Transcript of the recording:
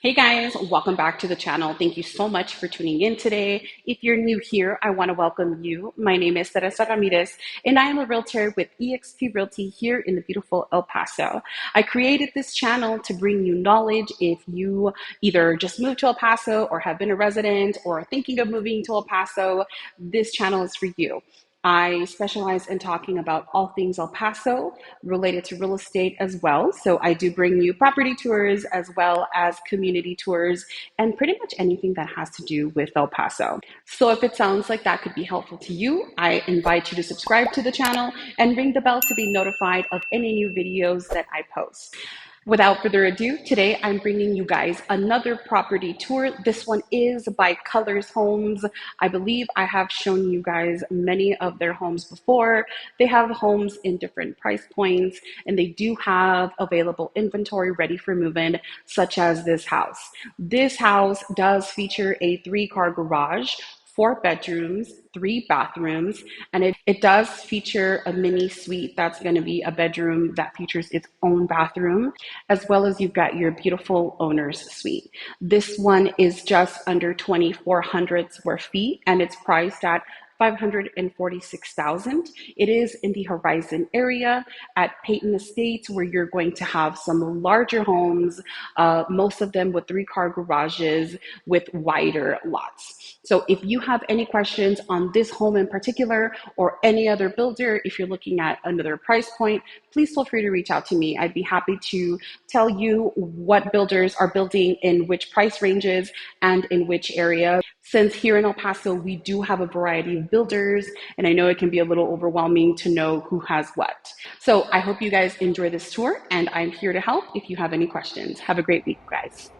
Hey guys, welcome back to the channel. Thank you so much for tuning in today. If you're new here, I want to welcome you. My name is Teresa Ramirez, and I am a realtor with eXp Realty here in the beautiful El Paso. I created this channel to bring you knowledge if you either just moved to El Paso or have been a resident or are thinking of moving to El Paso. This channel is for you. I specialize in talking about all things El Paso related to real estate as well. So I do bring you property tours as well as community tours and pretty much anything that has to do with El Paso. So if it sounds like that could be helpful to you, I invite you to subscribe to the channel and ring the bell to be notified of any new videos that I post. Without further ado, today I'm bringing you guys another property tour. This one is by Cullers Homes. I believe I have shown you guys many of their homes before. They have homes in different price points, and they do have available inventory ready for move-in, such as this house. This house does feature a 3-car garage, 4 bedrooms, 3 bathrooms, and it does feature a mini suite that's going to be a bedroom that features its own bathroom, as well as you've got your beautiful owner's suite. This one is just under 2,400 square feet, and it's priced at 546,000. It is in the Horizon area at Peyton Estates, where you're going to have some larger homes, most of them with 3-car garages with wider lots. So if you have any questions on this home in particular or any other builder, if you're looking at another price point, please feel free to reach out to me. I'd be happy to tell you what builders are building in which price ranges and in which area. Since here in El Paso, we do have a variety of builders, and I know it can be a little overwhelming to know who has what. So I hope you guys enjoy this tour, and I'm here to help if you have any questions. Have a great week, guys.